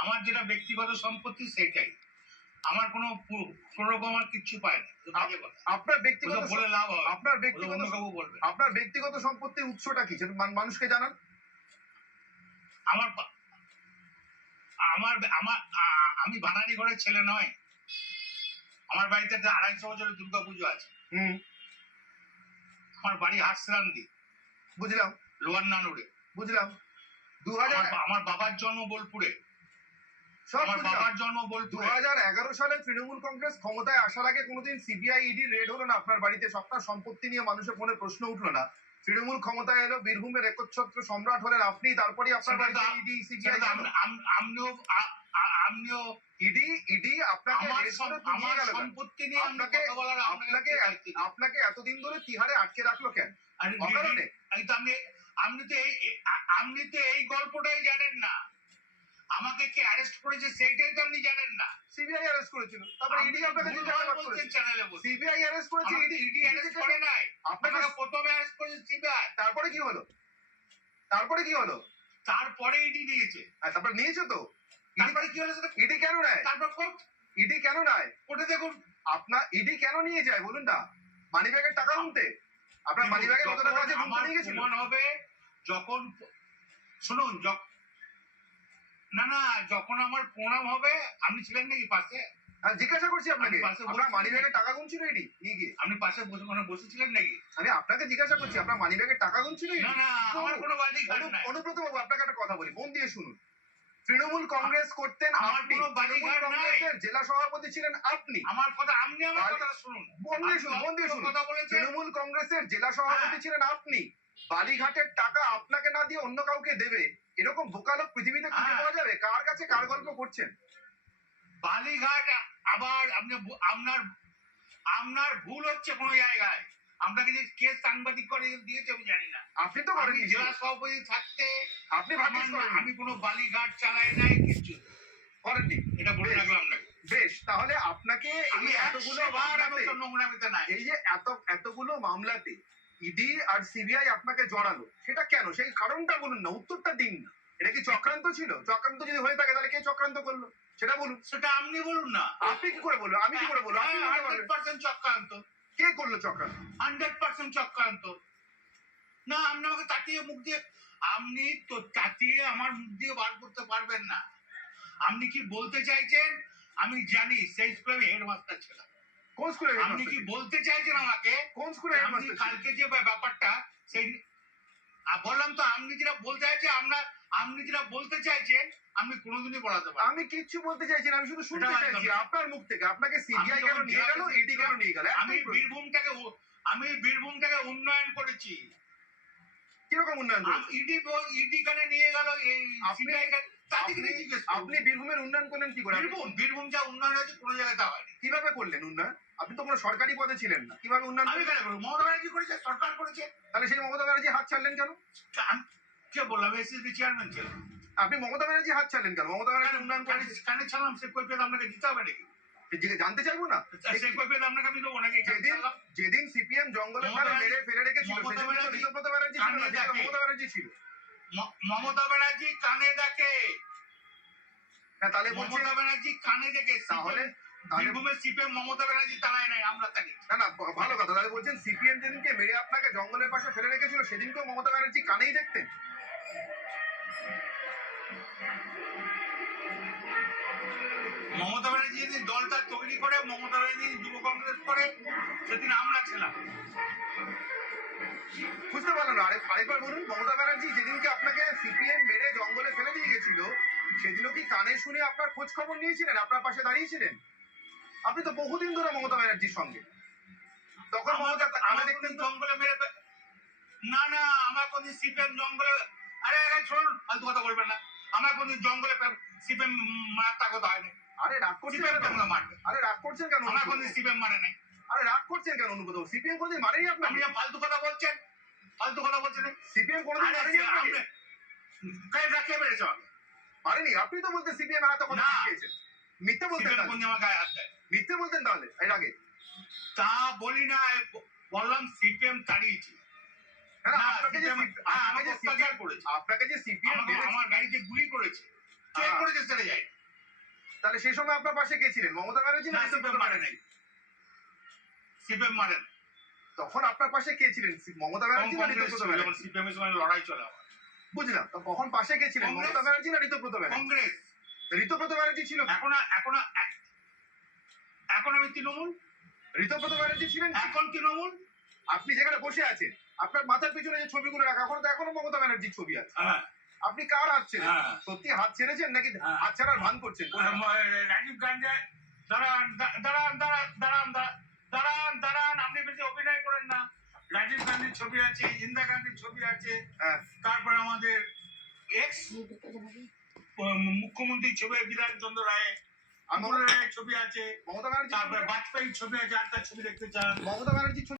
আমার যেটা ব্যক্তিগত সম্পত্তি সেটাই, আমার কোনো রকম আমার কিচ্ছু পায় না। আপনার ব্যক্তিগত বলে লাভ হবে, আপনার ব্যক্তিগত কাউ বলবে আপনার ব্যক্তিগত সম্পত্তির উৎসটা কি মানুষকে জানান। আমার আমার আমার আমি বানানি ঘরের ছেলে নয়। আমার বাড়িতে 250 বছরের দুর্গাপুজো আছে। আমার বাড়ি হাসরান্দি, বুঝলাম, লোয়ার নানুরে, বুঝলাম। 2000 আমার বাবার জন্ম বোলপুরে, সব আমার বাবার জন্ম বোলপুরে। 2011 সালে তৃণমূল কংগ্রেস ক্ষমতায় আসার আগে কোনোদিন সিবিআই ইডি রেড হলো না আপনার বাড়িতে? আপনার সম্পত্তি নিয়ে মানুষের ফোনে প্রশ্ন উঠলো না? তৃণমূল ক্ষমতায় এলো, বীরভূমের একচ্ছত্র সম্রাট হলেন আপনি, তারপরে আপনার বাড়িতে ইডি সিবিআই আমিও ইডি আপনাকে আমার সম্পত্তি নিয়ে আপনাকে এতদিন ধরে তিহারে আটকে রাখলো কেন? আপনি তো এই গল্পটাই জানেন না। আমাকে কে অ্যারেস্ট করেছে সেইটাই তো আপনি জানেন না। সিবিআই অ্যারেস্ট করেছিল, তারপরে ইডি আপনাকে জিজ্ঞাসাবাদ করেছে। চ্যানেলে বলছেন সিবিআই অ্যারেস্ট করেছে, ইডি অ্যারেস্ট করে নাই। আপনাকে প্রথমে অ্যারেস্ট করেছে সিবিআই। তারপরে কি হলো? তারপরে ইডি নিয়েছে। তারপর নিয়েছে তো। তারপরে কি হলো সেটা ইডি কেন নেয়? তারপর কোর্ট। ইডি কেন নেয়? কোর্টে দেখুন। আপনার ইডি কেন নিয়ে যায় বলুন না? মানি ব্যাগের টাকা গুনতে? আপনার মানি ব্যাগে কত টাকা আছে গুনতে নিয়ে গেছিল? প্রমাণ হবে যখন, শুনুন, না যখন আমার প্রণাম হবে। আপনি ছিলেন নাকি পাশে? জিজ্ঞাসা করছি আপনাকে, আপনার মানি ব্যাগের টাকা গুনছিল ইডি নিয়ে গিয়ে? আপনি পাশে বসেছিলেন নাকি? আমি আপনাকে জিজ্ঞাসা করছি, আপনার মানি ব্যাগের টাকা গুনছিল? না আমার কোনো বাড়ি ঘর নাই। অনুব্রত বাবু, আপনাকে একটা কথা বলি, মন দিয়ে শুনুন। তৃণমূল কংগ্রেস করতেন আপনি, তৃণমূল কংগ্রেসের জেলা সভাপতি ছিলেন আপনি। আমার কথা শুনুন, মন দিয়ে শুনুন। তৃণমূল কংগ্রেসের জেলা সভাপতি ছিলেন আপনি। বালিঘাটের টাকা আপনাকে না দিয়ে অন্য কাউকে দেবে, এরকম বোকালোক পৃথিবীতে খুঁজে পাওয়া যাবে? কার কাছে কার গল্প করছেন? বালিঘাট আবার আপনার ভুল হচ্ছে কোন জায়গায়। আপনাকে যে কেস সাংবাদিক করে দিয়েছে আমি জানি না। আপনি তো করেন জেলা সভাপতি থাকতে আপনি আমি কোনো বালিঘাট চালাই নাই, কিছু করেননি, এটা বলে রাখলাম না। বেশ, তাহলে আপনাকে এই এতগুলো এই যে এতগুলো মামলাতে ইডি আর সিবিআই আপনাকে জড়ালো, সেটা কেন? সেই কারণটা বলুন না, উত্তরটা দিন না। এটা কি চক্রান্ত ছিল? চক্রান্ত যদি হয়ে থাকে তাহলে কে চক্রান্ত করলো সেটা বলুন। সেটা আপনি বলুন না। আপনি কি করে বলবো? আমি কি করে বলবো? 100% চক্রান্ত। কে করলো চক্রান্ত? 100% চক্রান্ত। না, আপনি আমাকে তাকিয়ে মুখ দিয়ে, আপনি তো তাকিয়ে আমার মুখ দিয়ে বার করতে পারবেন না। আপনি কি বলতে চাইছেন আমি জানি। সেই স্কুলে হেডমাস্টার ছিলাম। কোন স্কুলে? আপনি কি বলতে চাইছেন আমাকে কোন স্কুলে হেডমাস্টার? কালকে যে ব্যাপারটা সেই বললাম তো, আপনি যেটা বলতে চাইছেন আপনি যেটা বলতে চাইছেন আমি কোনোদিনই বলাতে পারি। আমি কিচ্ছু বলতে চাইছি না, আমি শুধু শুনতে চাইছি আপনার মুখ থেকে। আপনাকে সিবিআই কেন নিয়ে গেল, ইডি কেন নিয়ে গেল? আমি বীরভূমটাকে উন্নয়ন করেছি। কিরকম উন্নয়ন? ইডি কানে নিয়ে গেল এই সিবিআই। আপনি বীরভূমের উন্নয়ন করলেন কি করে? বীরভূম যা উন্নয়ন হয়েছে কোনো জায়গায় তা হয়নি। কিভাবে করলেন উন্নয়ন? আপনি তো কোনো সরকারি পদে ছিলেন না, কিভাবে উন্নয়ন? আমি কেন করবো? মমতা ব্যানার্জি করেছে, সরকার করেছে। তাহলে সেই মমতা ব্যানার্জি হাত ছাড়লেন কেন? কে বললাম? এসএসবি চেয়ারম্যান ছিলেন। আপনি মমতা ব্যানার্জি হাত ছাড়লেন কেন? মমতা ব্যানার্জি উন্নয়ন করেছে, কানে ছাড়লাম। সে কৈফিয়ত আপনাকে দিতে হবে নাকি? জানতে চাইবো না। সেই কৈফিয়ত আপনাকে আমি দেবো নাকি? যেদিন সিপিএম জঙ্গলে মেরে ফেলে রেখেছিল সেদিন ঋতব্রত ব্যানার্জি ছিল না, মমতা ব্যানার্জি ছিল। মমতা ব্যানার্জি কানে দেখে। তাহলে মমতা ব্যানার্জি কানে দেখে। তাহলে বীরভূমের সিপিএম মমতা ব্যানার্জি তারাই নাই, আমরা তাই। না, ভালো কথা। তাহলে বলছেন সিপিএম যেদিনকে মেরে আপনাকে জঙ্গলের পাশে ফেলে রেখেছিল সেদিনকেও মমতা ব্যানার্জি কানেই দেখতেন? মমতা ব্যানার্জি যেদিন দলটা তৈরি করে, মমতা ব্যানার্জি যুব কংগ্রেস করে, সেদিন আমরা ছিলাম। বুঝতে পারলাম না। আরেকবার বলুন। মমতা ব্যানার্জি যেদিনকে আপনাকে সিপিএম মেরে জঙ্গলে ফেলে দিয়ে গেছিল সেদিনও কি কানে শুনে আপনার খোঁজ খবর নিয়েছিলেন, আপনার পাশে দাঁড়িয়েছিলেন? আপনি তো বহুদিন ধরে মমতা ব্যানার্জির সঙ্গে। তখন মমতা কানে দেখতেন জঙ্গলে মেরে? না, আমার কোনদিন সিপিএম জঙ্গলে, আরে শুনুন, ফালতু কথা বলবেন না। আমার কোনদিন জঙ্গলে সিপিএম মারার কথা হয়নি। আরে রাগ করছেন কেন? আরে রাগ করছেন কেন? আমার কোনদিন সিপিএম মানে নাই। আরে রাগ করছেন কেন অনুব্রত? সিপিএম কোনদিন মারেনি আপনাকে? আপনি ফালতু কথা বলছেন, সিপিএম কোনদিন মারেনি আপনাকে? কে মেরেছে আমাকে? মারেনি। আপনি তো বলতেন সিপিএম হাতে কথা খেয়েছেন। মিথ্যে বলতেন। মিথ্যে বলতেন তাহলে এর আগে? তা বলি না, বললাম সিপিএম তাড়িয়েছি। আপনাকে যে সিপিএম আমার গাড়িতে গুলি করেছে, ট্রেন করেছে চলে যায়। তাহলে সেই সময় আপনার পাশে কে ছিলেন, মমতা ব্যানার্জি না না, ঋতুব্রত সিপিএম মারে ব্যানার্জি? নাই, সিপিএম মারেন। তখন আপনার পাশে কে ছিলেন, মমতা ব্যানার্জি না ঋতুব্রত ব্যানার্জি? সিপিএম এর সঙ্গে লড়াই চলে আমার। বুঝলাম, তো কখন পাশে কে ছিলেন, কংগ্রেস। মমতা ব্যানার্জি না ঋতুব্রত ব্যানার্জি? কংগ্রেস। ঋতুব্রত ব্যানার্জি ছিল, এখন আমি তৃণমূল, ঋতুব্রত ব্যানার্জি ছিলেন। এখন তৃণমূল। আপনি যেখানে বসে আছেন আপনার মাথার পিছনে যে ছবিগুলো রাখা, এখনো মমতা ব্যানার্জির ছবি আছে। হ্যাঁ, আপনি কার হাত ছেড়েছেন? হ্যাঁ। সত্যি হাত ছেড়েছেন নাকি হ্যাঁ। হাত ছাড়ার ভান করছেন? রাজীব গান্ধী, দাঁড়ান, আপনি বেশি অভিনয় করেন না। রাজীব গান্ধীর ছবি আছে, ইন্দিরা গান্ধীর ছবি আছে, হ্যাঁ। তারপরে আমাদের এক্স মুখ্যমন্ত্রীর ছবি বিধান চন্দ্র রায়, আমলের ছবি আছে, মমতা ব্যানার্জি, তারপরে বাজপেয়ীর ছবি আছে। আর তার ছবি দেখতে চান? মমতা ব্যানার্জির